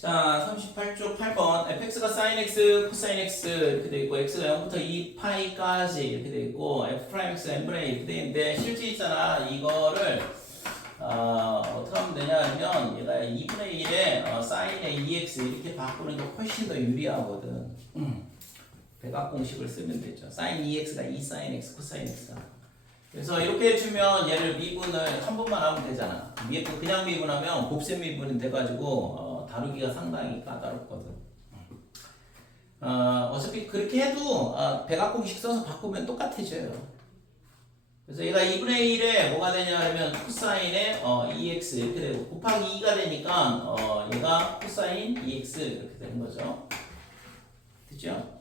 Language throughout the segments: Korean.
자, 38쪽 8번 fx가 sin x, cosine x 이렇게 돼 있고 x가 0부터 2파이까지 이렇게 돼 있고 f'x n분의 1 이렇게 돼 있는데 실제 있잖아. 이거를 어떻게 하면 되냐면 얘가 2분의 1에 sin의 2x 이렇게 바꾸는 게 훨씬 더 유리하거든. 백악 공식을 쓰면 되죠. sin 2x가 2 sin x, cosine x다. 그래서 이렇게 해주면 얘를 미분을 한 번만 하면 되잖아. 그냥 미분하면 곱셈 미분이 돼가지고 다루기가 상당히 까다롭거든. 어차피 그렇게 해도 백악 공식 써서 바꾸면 똑같아져요. 그래서 얘가 2분의 1에 뭐가 되냐 하면 코사인의 2x 이렇게 되고 곱하기 2가 되니까 얘가 코사인 2x 이렇게 되는 거죠. 됐죠?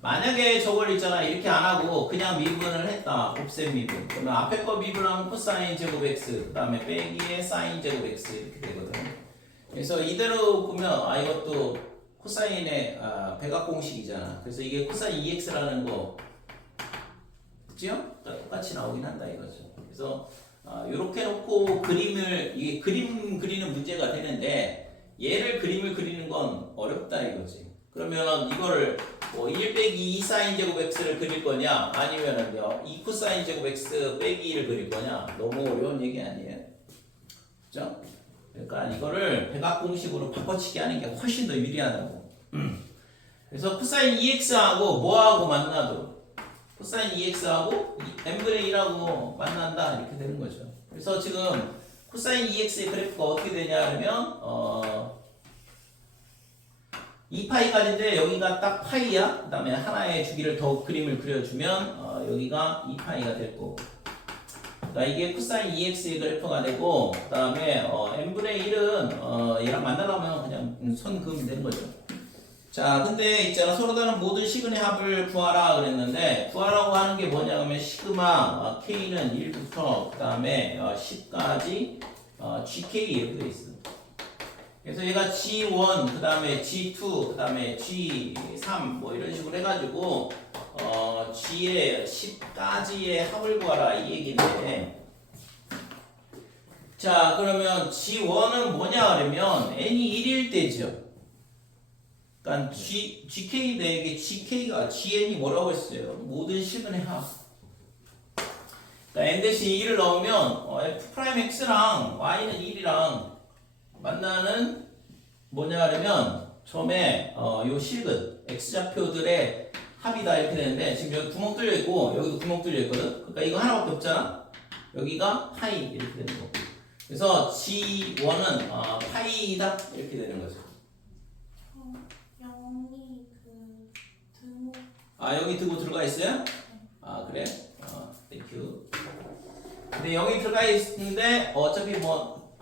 만약에 저걸 있잖아 이렇게 안 하고 그냥 미분을 했다. 곱셈 미분. 그러면 앞에 거 미분하면 코사인 제곱 x 그 다음에 빼기에 사인 제곱 x 이렇게 되거든. 그래서 이대로 보면 이것도 코사인의 백악 공식이잖아. 그래서 이게 코사인 2x라는 거 그죠? 똑같이 나오긴 한다 이거죠. 그래서 이렇게 놓고 이게 그림 그리는 문제가 되는데 얘를 그림을 그리는 건 어렵다 이거지. 그러면 이거를 뭐 1 빼기 2 사인 제곱 x를 그릴 거냐 아니면은요 2 코사인 제곱 x 빼기 1을 그릴 거냐 너무 어려운 얘기 아니에요? 그죠? 그러니까 이거를 백악 공식으로 바꿔치기 하는 게 훨씬 더 유리하다고. 그래서 코사인 2x하고 뭐하고 만나도 코사인 2x하고 n분의 1하고 만난다 이렇게 되는 거죠. 그래서 지금 코사인 2x의 그래프가 어떻게 되냐 하면 2파이까지인데 여기가 딱 파이야. 그 다음에 하나의 주기를 더 그림을 그려주면 여기가 2파이가 될 거고. 그러니까 이게 코사인 2x의 그래프가 되고 그 다음에 n분의 1은 얘랑 만나려면 그냥 선 그으면 되는 거죠. 자 근데 있잖아 서로 다른 모든 시그널의 합을 구하라 그랬는데 구하라고 하는 게 뭐냐면 시그마 k는 1부터 그 다음에 10까지 gk 이렇게 돼 있어. 그래서 얘가 G1, 그 다음에 G2, 그 다음에 G3 뭐 이런 식으로 해가지고 G의 10까지의 합을 구하라 이 얘기인데 자 그러면 G1은 뭐냐 그러면 n이 1일 때죠. 그러니까 GK 내에게 GK가 GN이 뭐라고 했어요? 모든 시그널의 합. 그러니까 n 대신 2를 넣으면 f'x랑 y는 1이랑 만나는 뭐냐 하면 처음에 요 실근 x좌표들의 합이다 이렇게 되는데 지금 여기 구멍 뚫려 있고 여기도 구멍 뚫려 있거든. 그러니까 이거 하나밖에 없잖아. 여기가 파이 이렇게 되는 거. 그래서 G1은 파이다 이렇게 되는 거죠. 0이 그 등호. 여기 두고 들어가 있어요? 그래? 땡큐. 근데 여기 들어가 있는데 어차피 뭐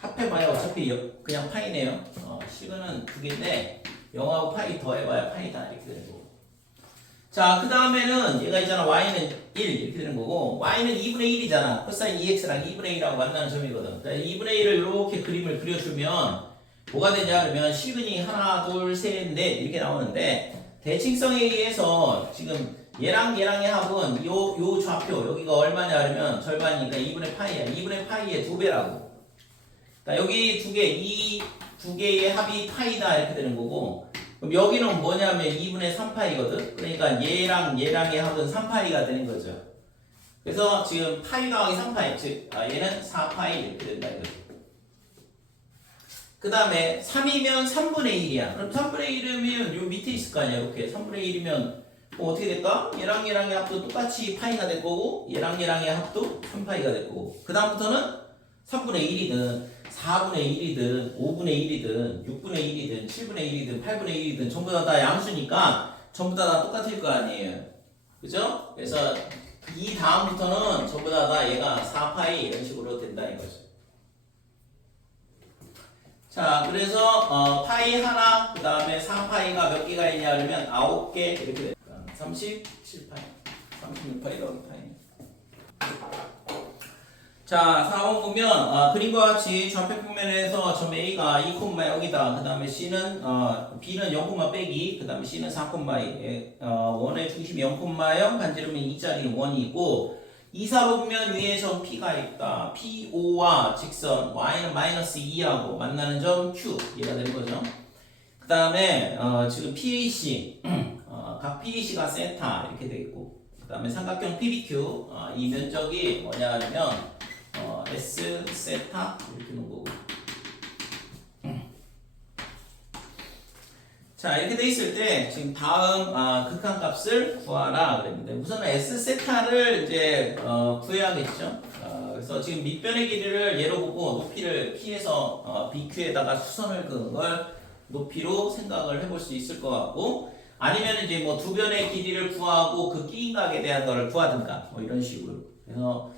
합해봐야 어차피 그냥 파이네요. 시그는 2개인데 0하고 파이 더해봐야 파이다 이렇게 되는 거고. 자, 그 다음에는 얘가 있잖아 y는 1 이렇게 되는 거고 y는 2분의 1이잖아. 코사인 2x랑 2분의 1하고 만나는 점이거든. 그러니까 2분의 1을 이렇게 그림을 그려주면 뭐가 되냐 하면 시그니 하나, 둘, 셋, 넷 이렇게 나오는데 대칭성에 의해서 지금 얘랑 얘랑의 합은 요 좌표 여기가 얼마냐 하면 절반이니까 2분의 파이야. 2분의 파이의 2배라고. 그러니까 여기 이 두 개의 합이 파이다 이렇게 되는 거고 그럼 여기는 뭐냐면 2분의 3파이거든. 그러니까 얘랑의 합은 3파이가 되는 거죠. 그래서 지금 파이 더하기 3파이 즉 얘는 4파이 이렇게 된다 이거죠. 그 다음에 3이면 3분의 1이야. 그럼 3분의 1이면 요 밑에 있을 거 아니야. 이렇게 3분의 1이면 어떻게 될까? 얘랑의 합도 똑같이 파이가 될 거고 얘랑의 합도 3파이가 될 거고 그 다음부터는 3분의 1이든 4분의 1이든 5분의 1이든 6분의 1이든 7분의 1이든 8분의 1이든 전부 다 양수니까 전부 다 똑같을 거 아니에요. 그죠? 그래서 이 다음부터는 전부 다 얘가 4파이 이런 식으로 된다 이거죠. 자 그래서 파이 하나 그 다음에 4파이가 몇 개가 있냐 그러면 9개 이렇게 됩니다. 37파이 36파이 여기 파이. 자 4번 보면 그림과 같이 좌표 평면에서 점 A가 2,0이다. 그 다음에 C는 B는 0, 빼기 그 다음에 C는 4,2 원의 중심이 0,0 반지름이 2짜리 원이 있고 이사분면 위에 점 P가 있다. PO와 직선 Y는 마이너스 2하고 만나는 점 Q 얘가 되는 거죠. 그 다음에 지금 PAC 각 PAC가 세타 이렇게 돼 있고 그 다음에 삼각형 PBQ 이 면적이 뭐냐 하면 S 세타 이렇게 놓은 거고 자 이렇게 돼 있을 때 지금 다음 극한값을 구하라 그랬는데 우선은 S 세타를 이제 구해야겠죠. 그래서 지금 밑변의 길이를 예로 보고 높이를 P에서 BQ에다가 수선을 그은 걸 높이로 생각을 해볼 수 있을 것 같고 아니면 이제 뭐 두 변의 길이를 구하고 그 끼인각에 대한 거를 구하든가 뭐 이런 식으로 그래서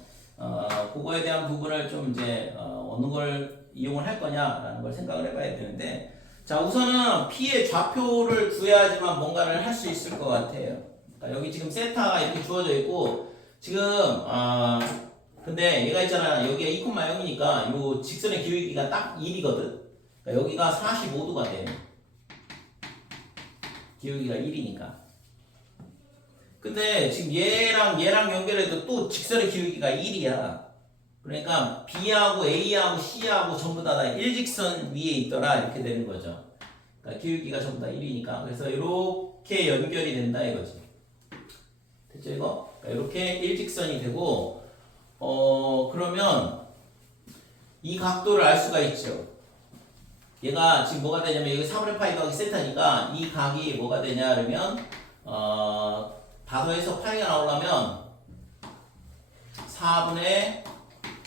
그거에 대한 부분을 좀 이제 어느 걸 이용을 할 거냐라는 걸 생각을 해봐야 되는데 자 우선은 P의 좌표를 구해야지만 뭔가를 할 수 있을 것 같아요. 그러니까 여기 지금 세타가 이렇게 주어져 있고 지금 근데 얘가 있잖아 여기가 2,0이니까 요 직선의 기울기가 딱 1이거든. 그러니까 여기가 45도가 돼. 기울기가 1이니까. 근데 지금 얘랑 연결해도 또 직선의 기울기가 1이야. 그러니까 B하고 A하고 C하고 전부 다 일직선 위에 있더라 이렇게 되는 거죠. 그러니까 기울기가 전부 다 1이니까 그래서 이렇게 연결이 된다 이거지. 됐죠 이거? 그러니까 이렇게 일직선이 되고 그러면 이 각도를 알 수가 있죠. 얘가 지금 뭐가 되냐면 여기 4분의 파이 더하기 세타니까 이 각이 뭐가 되냐 그러면 다소에서 파이가 나오려면 4분의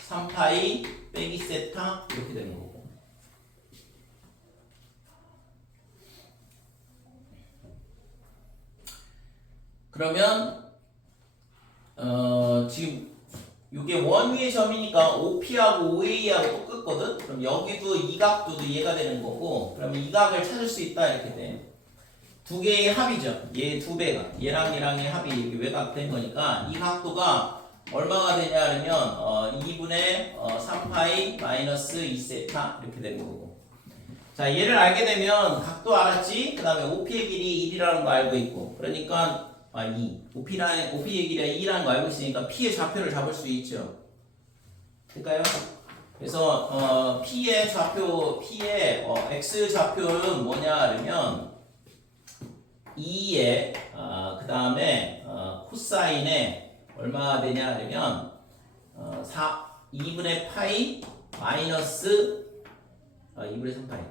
3파이 빼기 세타 이렇게 되는 거고 그러면 지금 이게 원 위의 점이니까 OP하고 OA하고 똑같거든? 그럼 여기도 이 각도도 얘가 되는 거고 그러면 이 각을 찾을 수 있다 이렇게 돼. 두 개의 합이죠. 얘 두 배가 얘랑 얘랑의 합이 이렇게 외곽된 거니까 이 각도가 얼마가 되냐 그러면 2분의 3파이 마이너스 2세타 이렇게 되는 거고 자 얘를 알게 되면 각도 알았지? 그 다음에 OP의 길이 1이라는 거 알고 있고 그러니까 2 OP의 길이가 2라는 거 알고 있으니까 P의 좌표를 잡을 수 있죠. 될까요? 그래서 P의 좌표 P의 X 좌표는 뭐냐 그러면 2에 그 다음에 코사인에 얼마가 되냐 그러면 2분의 파이 마이너스 2분의 3파이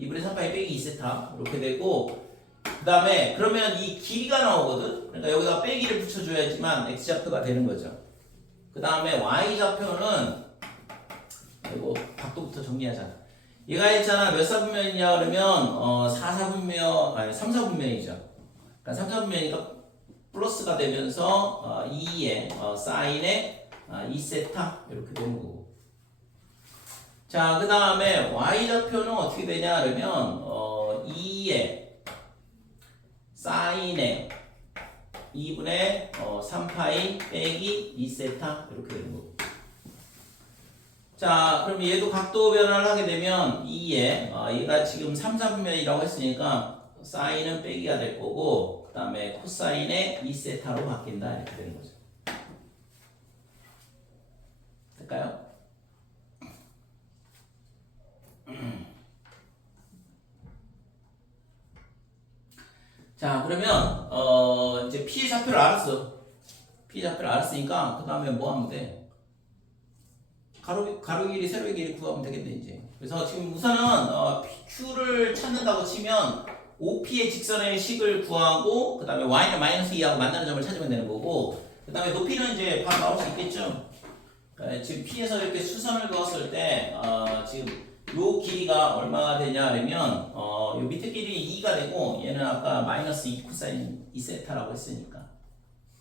2분의 3파이 빼기 2세타 이렇게 되고 그 다음에 그러면 이 길이가 나오거든. 그러니까 여기다 빼기를 붙여줘야지만 X좌표가 되는 거죠. 그 다음에 Y좌표는 이거 각도부터 정리하자. 얘가 있잖아 몇 사분면이냐 그러면 3사분면이죠. 그러니까 3사분면이니까 플러스가 되면서 2에 사인에 2세타 이렇게 되는 거고 자 그 다음에 Y좌표는 어떻게 되냐 그러면 2에 사인에 2분의 3파이 빼기 2세타 이렇게 되는 거고 자 그럼 얘도 각도 변화를 하게 되면 2에 얘가 지금 3, 4분면이라고 했으니까 사인은 빼기가 될 거고 그 다음에 코사인에 2세타로 바뀐다 이렇게 되는 거죠. 될까요? 자 그러면 이제 P의 좌표를 알았어. P의 좌표를 알았으니까 그 다음에 뭐 하면 돼? 가로 길이 세로의 길이 구하면 되겠네 이제. 그래서 지금 우선은 Q를 찾는다고 치면 OP의 직선의 식을 구하고 그 다음에 Y는 마이너스 2하고 만나는 점을 찾으면 되는 거고 그 다음에 높이는 이제 바로 나올 수 있겠죠. 그러니까 지금 P에서 이렇게 수선을 그었을 때 지금 요 길이가 얼마가 되냐 하면 요 밑에 길이 2가 되고 얘는 아까 마이너스 2 코사인 2세타라고 했으니까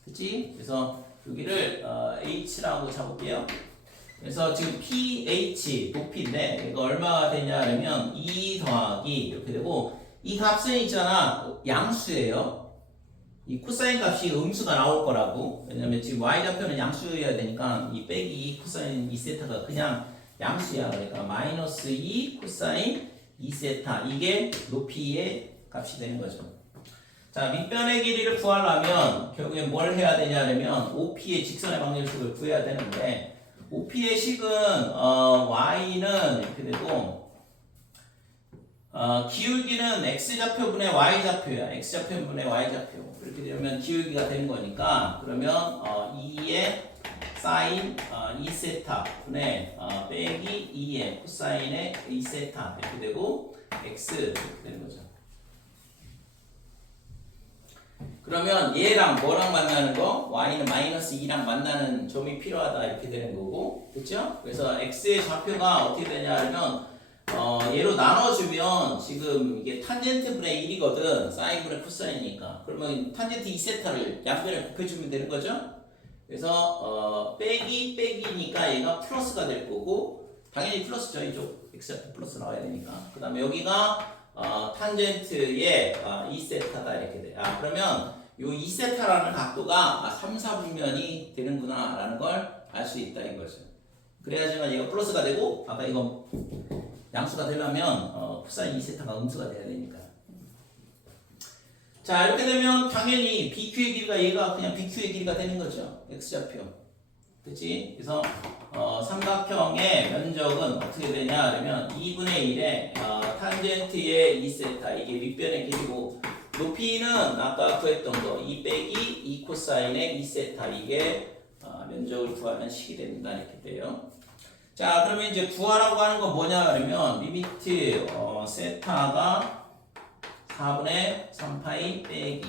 그치? 그래서 여기를 H라고 잡을게요. 그래서 지금 PH 높이인데 이거 얼마가 되냐 하면 2 더하기 이렇게 되고 이 값은 있잖아 양수예요. 이 코사인 값이 음수가 나올 거라고. 왜냐면 지금 Y좌표는 양수여야 되니까 이 빼기 코사인 2세타가 그냥 양수야. 그러니까 마이너스 2 코사인 2세타 이게 높이의 값이 되는 거죠. 자, 밑변의 길이를 구하려면 결국에 뭘 해야 되냐면 OP의 직선의 방정식을 구해야 되는데 OP의 식은 y는 이렇게 되고 기울기는 x좌표분의 y좌표야. x좌표분의 y좌표. 이렇게 되면 기울기가 되는 거니까 그러면 2의 사인 2세타 분의 빼기 2의 코사인의 2세타 이렇게 되고 x 이렇게 되는 거죠. 그러면 얘랑 뭐랑 만나는 거? y는 마이너스 2랑 만나는 점이 필요하다 이렇게 되는 거고 그렇죠? 그래서 x의 좌표가 어떻게 되냐 하면 얘로 나눠주면 지금 이게 탄젠트 분의 1이거든 사인 분의 코사인이니까 그러면 탄젠트 2세타를 양변에 곱해주면 되는 거죠? 그래서 빼기니까 얘가 플러스가 될 거고 당연히 플러스죠. 이쪽 x좌표 플러스 나와야 되니까 그 다음에 여기가 탄젠트의 2세타다 이렇게 돼. 그러면 요 2세타라는 각도가 3, 4분면이 되는구나 라는 걸 알 수 있다 이거죠. 그래야지만 얘가 플러스가 되고 아까 이거 양수가 되려면 코사인 2세타가 음수가 돼야 되니까. 자 이렇게 되면 당연히 BQ의 길이가 얘가 그냥 BQ의 길이가 되는 거죠. x좌표. 그치? 그래서 삼각형의 면적은 어떻게 되냐 그러면 2분의 1에 탄젠트의 2세타 이게 윗변의 길이고 높이는 아까 구했던 거 2 빼기 2 코사인의 2세타 이게 면적을 구하는 식이 된다 이렇게 돼요. 자 그러면 이제 구하라고 하는 거 뭐냐 그러면 리미트 세타가 4분의 3파이 빼기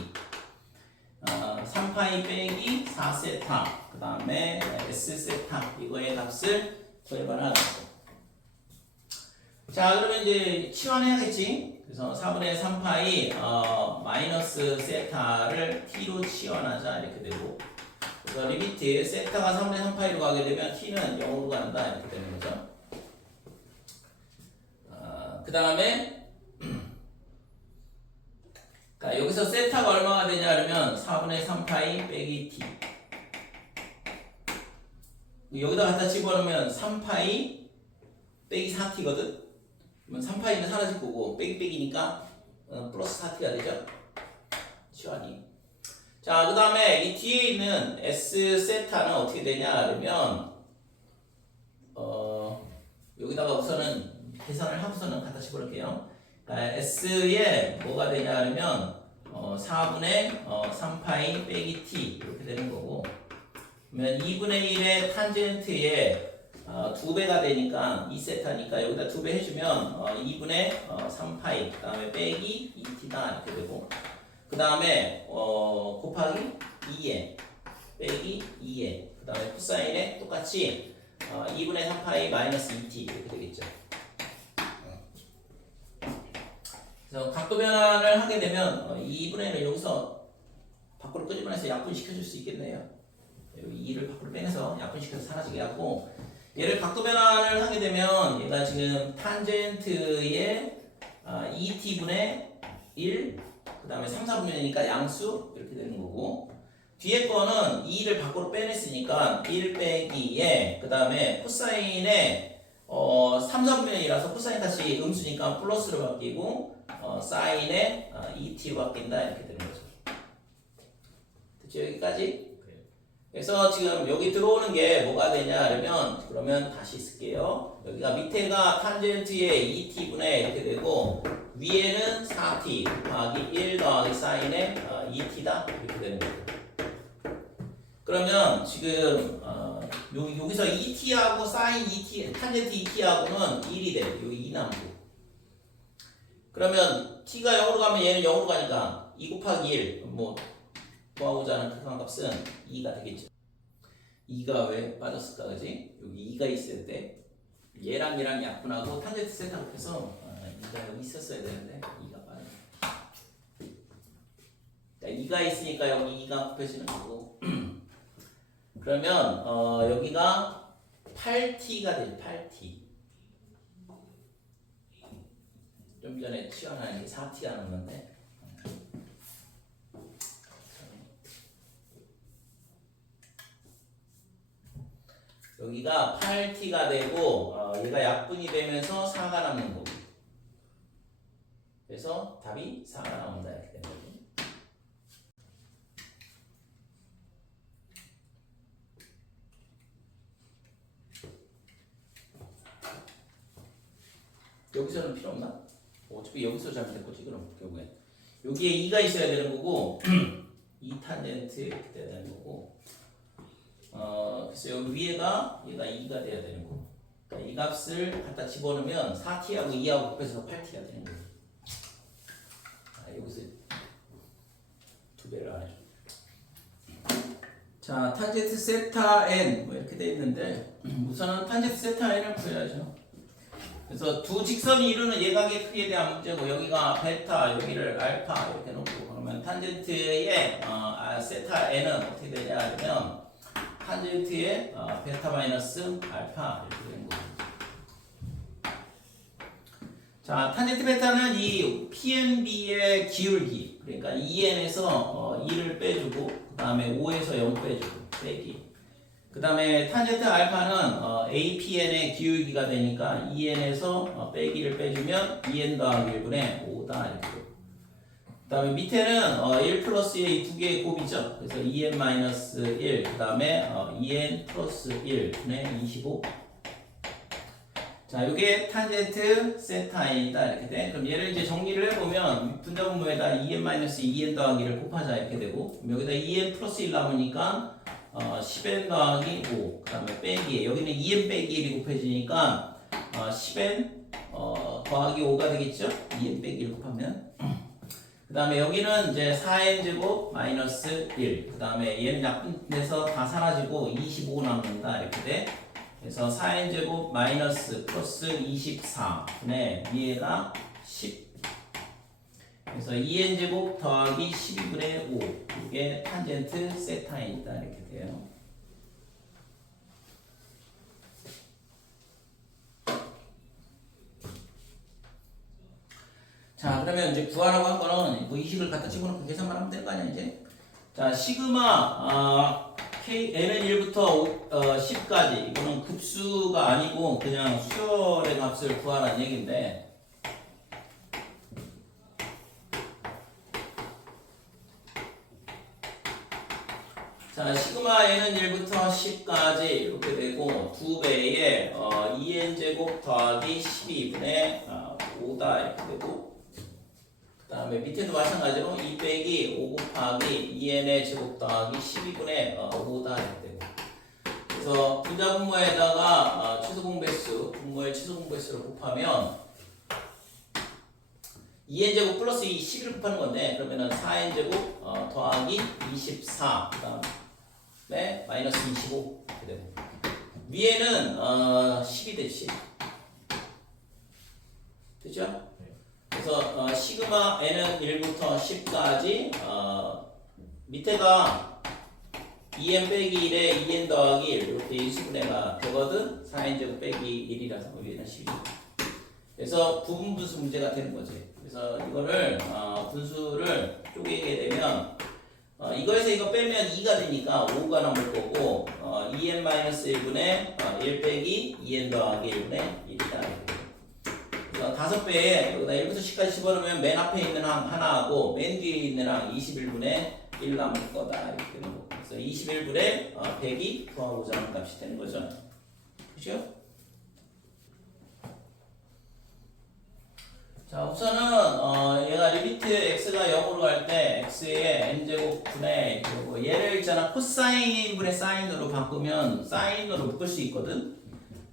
3파이 빼기 4세타 그 다음에 s세타 이거의 값을 구해봐라. 자 그러면 이제 치환해야겠지. 그래서 4분의 3파이 마이너스 세타를 t로 치환하자 이렇게 되고 그래서 리미트 세타가 3분의 3파이로 가게 되면 t는 0으로 간다 이렇게 되는 거죠. 그 다음에 여기서 세타가 얼마가 되냐 그러면 4분의 3파이 빼기 t 여기다 갖다 집어넣으면 3파이 빼기 4t거든. 그러면 3파이는 사라질 거고 빼기니까 플러스 4t가 되죠. 치환이. 자, 그 다음에 이 뒤에 있는 S 세타는 어떻게 되냐 그러면 여기다가 우선은 계산을 하고서는 갖다 집어넣을게요. S에 뭐가 되냐 그러면 4분의 3파이 빼기 t 이렇게 되는 거고 그러면 2분의 1의 탄젠트에 2배가 되니까 2세타니까 여기다 2배 해주면 2분의 3파이 그 다음에 빼기 2t다 이렇게 되고 그 다음에 곱하기 2에 빼기 2에 그 다음에 코사인에 똑같이 2분의 3파이 마이너스 2t 이렇게 되겠죠. 그래서 각도 변환을 하게 되면 2분의 1을 여기서 밖으로 끄집어내서 약분시켜줄 수 있겠네요. 여기 2를 밖으로 빼내서 약분시켜서 사라지게 하고 얘를 각도 변환을 하게 되면 얘가 지금 탄젠트의 2t분의 1 그 다음에 3, 4분면이니까 양수 이렇게 되는 거고 뒤에 거는 2를 밖으로 빼냈으니까 1 빼기에 그 다음에 코사인의 3, 4분면이라서 코사인 값이 음수니까 플러스로 바뀌고 사인의 2t로 바뀐다 이렇게 되는 거죠. 됐죠 여기까지? 그래서 지금 여기 들어오는 게 뭐가 되냐 그러면 그러면 다시 쓸게요. 여기가 밑에가 탄젠트의 2t분의 이렇게 되고 위에는 4t 곱하기 1 더하기 사인의 2t다 이렇게 되는 거예요. 그러면 지금 여기서 2t하고 사인 2t 탄젠트 2t하고는 1이 돼. 여기 2 남고 그러면 t가 0으로 가면 얘는 0으로 가니까 2 곱하기 1 뭐 구하고자 하는 극한 값은 2가 되겠죠. 2가 왜 빠졌을까 그지? 여기 2가 있을 때 얘랑 얘랑 약분하고 탄젠트 세타 곱해서 2가 여기 있었어야 되는데 2가 빠졌네. 2가 있으니까 여기 2가 곱해지는 거고 그러면 여기가 8t가 되죠. 8t 좀 전에 치환하는 게 4t가 넘는데 여기가 8t가 되고 얘가 약분이 되면서 4가 남는 거고 그래서 답이 4가 나온다 이렇게 되는 거죠. 여기서는 필요 없나? 어차피 여기서 잘못된 거지 그럼 결국엔 여기에 2가 있어야 되는 거고 2 탄젠트 이렇게 돼야 되는 거고 그래서 여기 위에가 얘가 2가 돼야 되는 거고 그러니까 이 값을 갖다 집어넣으면 4t하고 2하고 곱해서 8t가 되는 거예요. 여기서 2배를 안 해줘. 자, 탄젠트 세타 n 뭐 이렇게 돼 있는데 우선은 탄젠트 세타 n을 구해야죠. 그래서 두 직선이 이루는 예각의 크기에 대한 문제고 여기가 베타, 여기를 알파 이렇게 놓고 그러면 탄젠트의 세타 n은 어떻게 되냐 하면 탄젠트의 베타 마이너스 알파 이렇게 되는 거예요. 자, 탄젠트 베타는 이 PNB의 기울기 그러니까 2n에서 2를 빼주고 그 다음에 5에서 0 빼주고 빼기 그 다음에 탄젠트 알파는 APN의 기울기가 되니까 2n에서 빼기를 빼주면 2n 더하기 1분의 5다 이렇게 그 다음에 밑에는 1 플러스의 두 개의 곱이죠. 그래서 2n 마이너스 1 그 다음에 2n 플러스 1 분의 25 자, 이게 탄젠트 세타 n이다 이렇게 돼. 그럼 얘를 이제 정리를 해보면 분자분모에다 2n-2n 더하기를 곱하자 이렇게 되고 여기다 2n 플러스 1 남으니까 10n 더하기 5 그 다음에 빼기 여기는 2n 빼기 1이 곱해지니까 10n 더하기 5가 되겠죠? 2n 빼기 1 곱하면 그 다음에 여기는 이제 4n 제곱 마이너스 1 그 다음에 얘는 약분 돼서 다 사라지고 25 남는다 이렇게 돼. 그래서 4n 제곱 마이너스 플러스 24 분의 위에가 10 그래서 2n 제곱 더하기 12분의 5 이게 탄젠트 세타 n이다 이렇게 돼요. 자 그러면 이제 구하라고 한 거는 뭐 이 식을 갖다 집어넣고 계산만 하면 되는 거 아니야 이제? 자 시그마 K n은 1부터 10까지 이거는 급수가 아니고 그냥 수열의 값을 구하라는 얘기인데 자 시그마 n은 1부터 10까지 이렇게 되고 2배의 2n 제곱 더하기 12분의 5다 이렇게 되고 그 다음에 밑에도 마찬가지로 2 빼기 5 곱하기 2n의 제곱 더하기 12분의 5다 이렇게 되고 그래서 분자분모에다가 최소공배수 분모의 최소공배수를 곱하면 2n 제곱 플러스 11을 곱하는 건데 그러면은 4n 제곱 더하기 24 그 다음에 마이너스 25 이렇게 되고 위에는 10이 되지 되죠? 그래서 시그마 n은 1부터 10까지 밑에가 2n 빼기 1에 2n 더하기 1 이렇게 1수분해가 되거든 4n 제곱 빼기 1이라서 위에는 10이 그래서 부분분수 문제가 되는 거지. 그래서 이거를 분수를 쪼개게 되면 이거에서 이거 빼면 2가 되니까 5가 남을 거고 2n-1분의 1 빼기 2n 더하기 1분의 1이다. 그래서 5배에 여기다 1부터 10까지 집어넣으면 맨 앞에 있는 항 하나하고 맨 뒤에 있는 항 21분의 1 남을 거다 이렇게 되는 거고 그래서 21분의 100이 구하고자 하는 값이 되는 거죠. 그죠? 자 우선은 얘가 리미트 x가 0으로 갈 때 x의 n제곱분의 얘를 있잖아 코사인분의 사인으로 바꾸면 사인으로 묶을 수 있거든.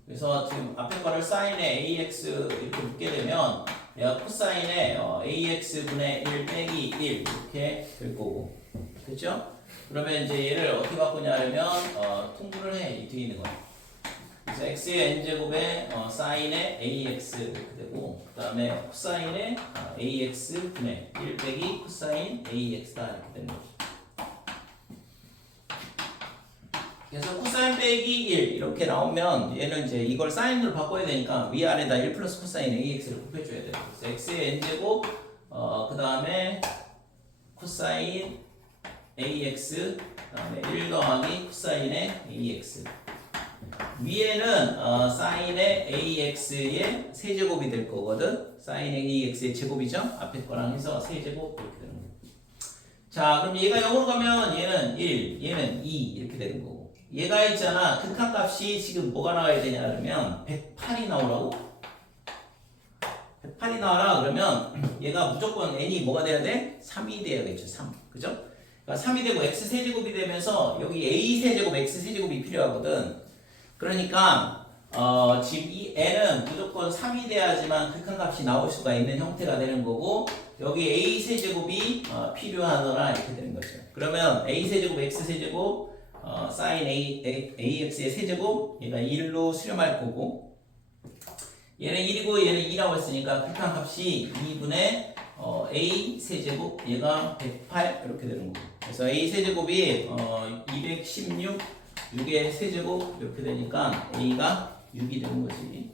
그래서 지금 앞에 거를 사인의 ax 이렇게 묶게 되면 얘가 코사인의 ax분의 1 빼기 1 이렇게 될 거고 됐죠? 그러면 이제 얘를 어떻게 바꾸냐면 통분을 해 이 뒤에 있는 거. 그래서 x의 n제곱에 사인의 ax 이렇게 되고 그 다음에 코사인의 ax 분의 1 빼기 코사인 ax다 이렇게 되는 거죠. 그래서 코사인 빼기 1 이렇게 나오면 얘는 이제 이걸 사인으로 바꿔야 되니까 위아래다 1 플러스 코사인 ax를 곱해줘야 돼요. 그래서 x의 n제곱 그 다음에 코사인 ax 그 다음에 1 더하기 코사인의 ax 위에는 사인의 ax의 세제곱이 될 거거든. 사인의 ax의 제곱이죠. 앞에 거랑 해서 세제곱 이렇게 되는 거예요. 자 그럼 얘가 0으로 가면 얘는 1 얘는 2 이렇게 되는 거고 얘가 있잖아 극한값이 지금 뭐가 나와야 되냐 그러면 108이 나오라고 8이 나와라 그러면 얘가 무조건 n이 뭐가 돼야 돼? 3이 돼야겠죠. 3. 그죠? 그러니까 3이 되고 x 세제곱이 되면서 여기 a 세제곱 x 세제곱이 필요하거든. 그러니까 지금 이 n은 무조건 3이 돼야지만 극한값이 나올 수가 있는 형태가 되는 거고 여기 a 세제곱이 필요하더라 이렇게 되는 거죠. 그러면 a 세제곱 x 세제곱 sin ax의 세제곱 얘가 1로 수렴할 거고 얘는 1이고 얘는 2라고 했으니까 극한값이 2분의 a 세제곱 얘가 108 이렇게 되는 거고 그래서 a 세제곱이 216 6의 세제곱 이렇게 되니까 a가 6이 되는 거지.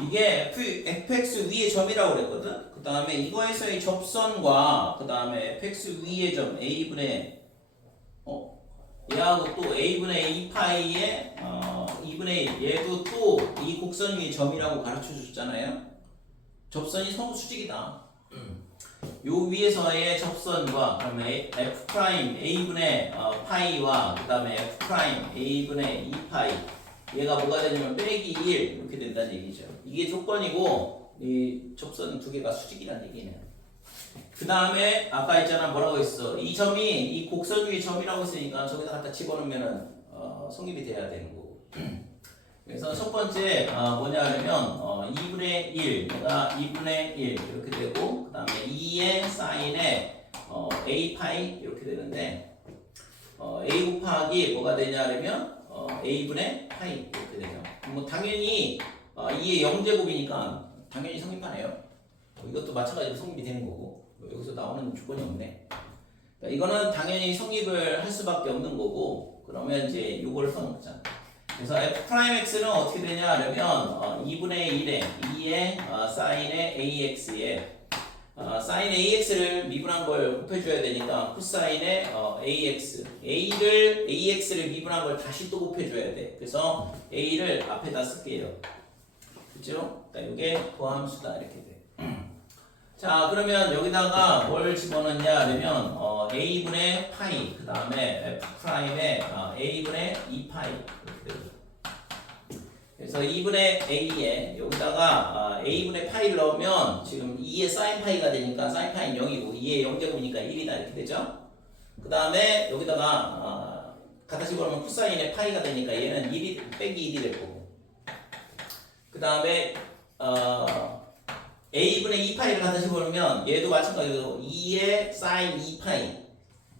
이게 fx 위의 점이라고 그랬거든. 그 다음에 이거에서의 접선과 그 다음에 fx 위의 점 a분의 얘하고 또 a분의 2파이의 2분의 1 얘도 또 이 곡선 위의 점이라고 가르쳐 줬잖아요. 접선이 서로 수직이다. 요 위에서의 접선과 그다음에 f 프라임 a분의 파이와 그다음에 f 프라임 a분의 2파이 얘가 뭐가 되냐면 빼기 1 이렇게 된다는 얘기죠. 이게 조건이고 이 접선 두 개가 수직이라는 얘기네요. 그 다음에 아까 있잖아 뭐라고 했어. 이 점이 이 곡선 위의 점이라고 했으니까 저기다 갖다 집어넣으면은 성립이 돼야 되는 거고. 그래서 첫 번째 뭐냐 하면 2분의 1 얘가 2분의 1 이렇게 되고 그 다음에 2의 사인에 a 파이 이렇게 되는데 a 곱하기 뭐가 되냐 하면 a분의 파이 이렇게 되죠. 뭐 당연히 2의 0제곱이니까 당연히 성립하네요. 이것도 마찬가지로 성립이 되는 거고 여기서 나오는 조건이 없네. 그러니까 이거는 당연히 성립을 할 수밖에 없는 거고 그러면 이제 이걸 써놓자. 그래서 f'x는 어떻게 되냐 하면 2분의 1에 2의 사인의 ax에 사인 ax를 미분한 걸 곱해줘야 되니까 코사인의 ax를 미분한 걸 다시 또 곱해줘야 돼. 그래서 a를 앞에다 쓸게요. 그죠? 그러니까 이게 도함수다 이렇게 돼. 자 그러면 여기다가 뭘 집어넣냐 하면 a분의 파이 그 다음에 f 프라임의 a분의 2파이 이렇게 되죠. 그래서 2분의 a에 여기다가 a분의 파이를 넣으면 지금 2의 사인 파이가 되니까 사인 파이는 0이고 2의 0제곱이니까 1이다 이렇게 되죠. 그 다음에 여기다가 갖다 집어넣으면 코사인의 파이가 되니까 얘는 1이 빼기 1이 될 거고 그 다음에 a분의 2파이를 갖다 집어넣으면 얘도 마찬가지로 2의 사인 2파이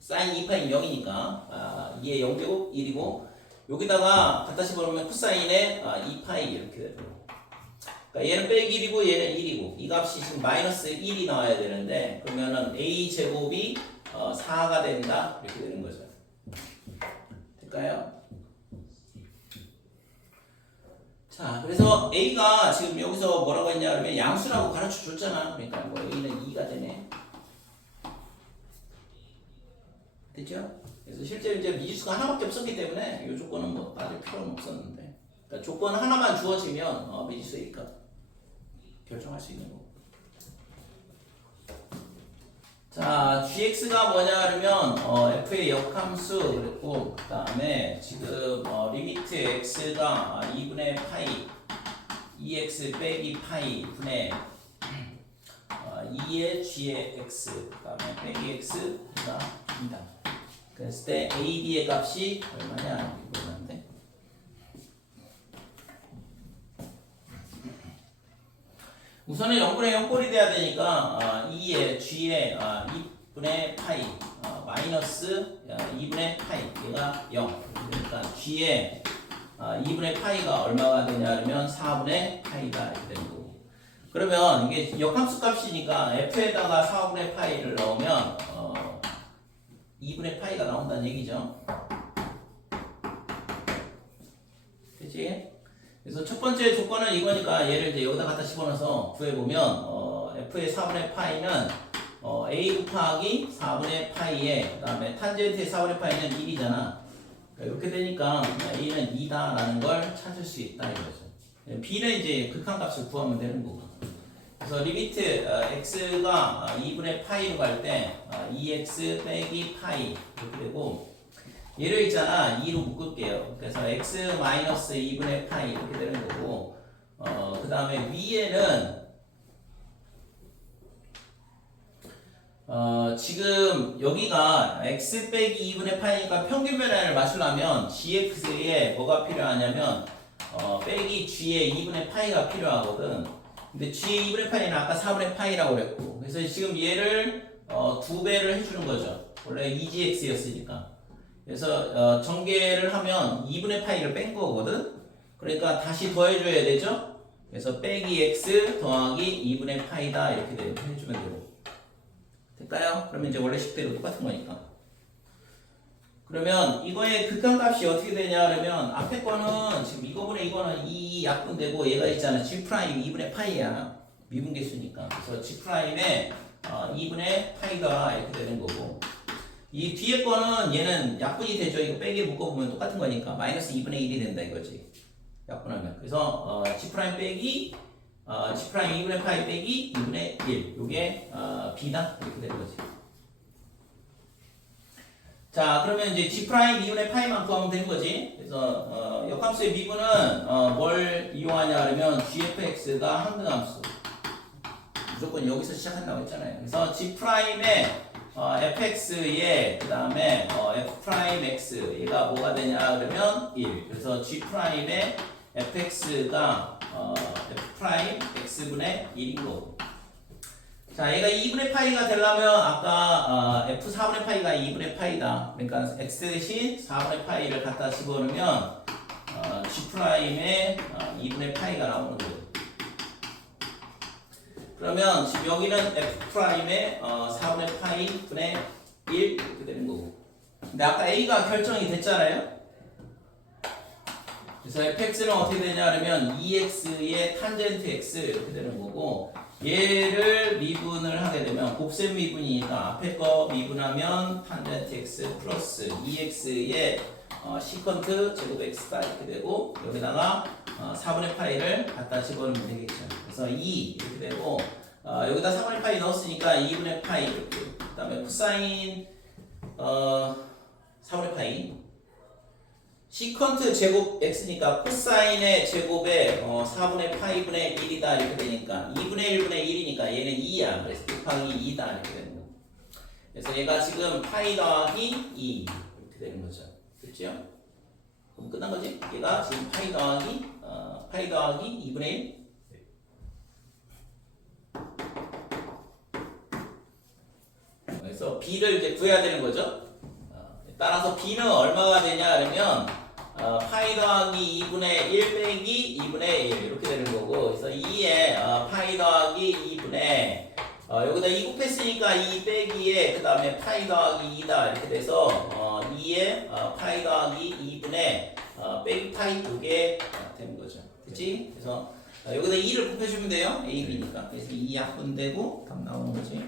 사인 2파이는 0이니까 2의 0제곱 1이고 여기다가 갖다 집어넣으면 코사인의 2파이 이렇게 되죠. 그러니까 얘는 빼기 1이고 얘는 1이고 이 값이 지금 마이너스 1이 나와야 되는데 그러면은 a 제곱이 4가 된다 이렇게 되는 거죠. 될까요? 자 그래서 a가 지금 여기서 뭐라고 했냐 그러면 양수라고 가르쳐 줬잖아. 그러니까 뭐 a는 2가 되네. 됐죠? 그래서 실제로 이제 미지수가 하나밖에 없었기 때문에 이 조건은 뭐 빠질 필요는 없었는데 그러니까 조건 하나만 주어지면 미지수일까 결정할 수 있는 거고. 자 gx가 뭐냐 그러면 f의 역함수 그랬고 그 다음에 지금 리미트 x가 2분의 파이 2x 빼기 파이 분의 2의 g의 x 그 다음에 빼기 x가 2다. 그랬을 때 a, b의 값이 얼마냐 이거 보는데 우선은 0분의 0꼴이 돼야 되니까 2의 g의 2분의 파이 마이너스 2분의 파이 얘가 0 그러니까 g의 2분의 파이가 얼마가 되냐 하면 4분의 파이가 이렇게 되는 거고 그러면 이게 역함수 값이니까 f에다가 4분의 파이를 넣으면 2분의 파이가 나온다는 얘기죠. 그치? 그래서 첫 번째 조건은 이거니까 얘를 이제 여기다 갖다 집어넣어서 구해보면 f의 4분의 파이는 a 곱하기 4분의 파이에 그 다음에 탄젠트의 4분의 파이는 1이잖아. 이렇게 되니까 A는 2다라는 걸 찾을 수 있다 이거죠. B는 이제 극한값을 구하면 되는 거고. 그래서 리미트 x가 2분의 파이로 갈 때 2x 빼기 파이 이렇게 되고 얘를 있잖아 2로 묶을게요. 그래서 x 마이너스 2분의 파이 이렇게 되는 거고 그 다음에 위에는 지금 여기가 x 빼기 2분의 파이니까 평균 변화를 맞추려면 gx에 뭐가 필요하냐면 빼기 g의 2분의 파이가 필요하거든. 근데 g의 2분의 파이는 아까 4분의 파이라고 그랬고 그래서 지금 얘를 2배를 해주는 거죠. 원래 2gx였으니까. 그래서 전개를 하면 2분의 파이를 뺀 거거든. 그러니까 다시 더해줘야 되죠. 그래서 빼기 x 더하기 2분의 파이다 이렇게 해주면 되고 될까요? 그러면 이제 원래 식대로 똑같은 거니까. 그러면 이거의 극한값이 어떻게 되냐 그러면 앞에 거는 지금 이거분의 이거는 2 약분되고 얘가 있잖아 g 프라임 2분의 파이야 미분계수니까. 그래서 g 프라임에 2분의 파이다 이렇게 되는 거고 이 뒤에 거는 얘는 약분이 되죠. 이거 빼기 묶어보면 똑같은 거니까 마이너스 2분의 1이 된다 이거지 약분하면. 그래서 g 프라임 빼기 g 프라임 2분의 파이 빼기 2분의 1 요게 b다 이렇게 되는 거지. 자 그러면 이제 g 프라임 2분의 파이만 구하면 되는 거지. 그래서 역함수의 미분은 뭘 이용하냐 그러면 gfx가 항등함수 무조건 여기서 시작한다고 했잖아요. 그래서 g 프라임의 fx에 그 다음에 f 프라임 x 얘가 뭐가 되냐 그러면 1. 그래서 g 프라임의 fx가 f 프라임 x분의 1인 거고. 자, 얘가 2분의 파이가 되려면 아까 f 4분의 파이가 2분의 파이다. 그러니까 x 대신 4분의 파이를 갖다 집어넣으면 g 프라임의 2분의 파이가 나오는 거예요. 그러면 지금 여기는 f 프라임의 4분의 파이 분의 1 이렇게 되는 거고. 근데 아까 a가 결정이 됐잖아요. 그래서 fx는 어떻게 되냐 그러면 2x의 탄젠트 x 이렇게 되는 거고 얘를 미분을 하게 되면 곱셈 미분이니까 앞에 거 미분하면 탄젠트 x 플러스 2x의 시컨트 제곱 x가 이렇게 되고 여기다가 4분의 파이를 갖다 집어넣으면 되겠죠. 그래서 2 이렇게 되고 여기다 4분의 파이 넣었으니까 2분의 파이 이렇게 그 다음에 코사인 4분의 파이 시컨트 제곱 x니까 코사인의 제곱에 4분의 파이분의 1이다 이렇게 되니까 2분의 1분의 1이니까 얘는 2야. 그래서 곱하기 2다 이렇게 되는 거. 그래서 얘가 지금 파이 더하기 2 이렇게 되는 거죠. 됐죠? 그럼 끝난 거지? 얘가 지금 파이 더하기 2분의 1 그래서 b를 이제 구해야 되는 거죠. 따라서 b는 얼마가 되냐 그러면 파이 더하기 2분의 1 빼기 2분의 1 이렇게 되는 거고 그래서 2에 파이 더하기 2분의 여기다 2 곱했으니까 2 빼기에 그 다음에 파이 더하기 2다 이렇게 돼서 2에 파이 더하기 2분의 빼기 파이 이게 되는 거죠. 그치? 그래서 여기다 2를 곱해주면 돼요. a, b니까. 그래서 2 약분되고 답 나오는 거지.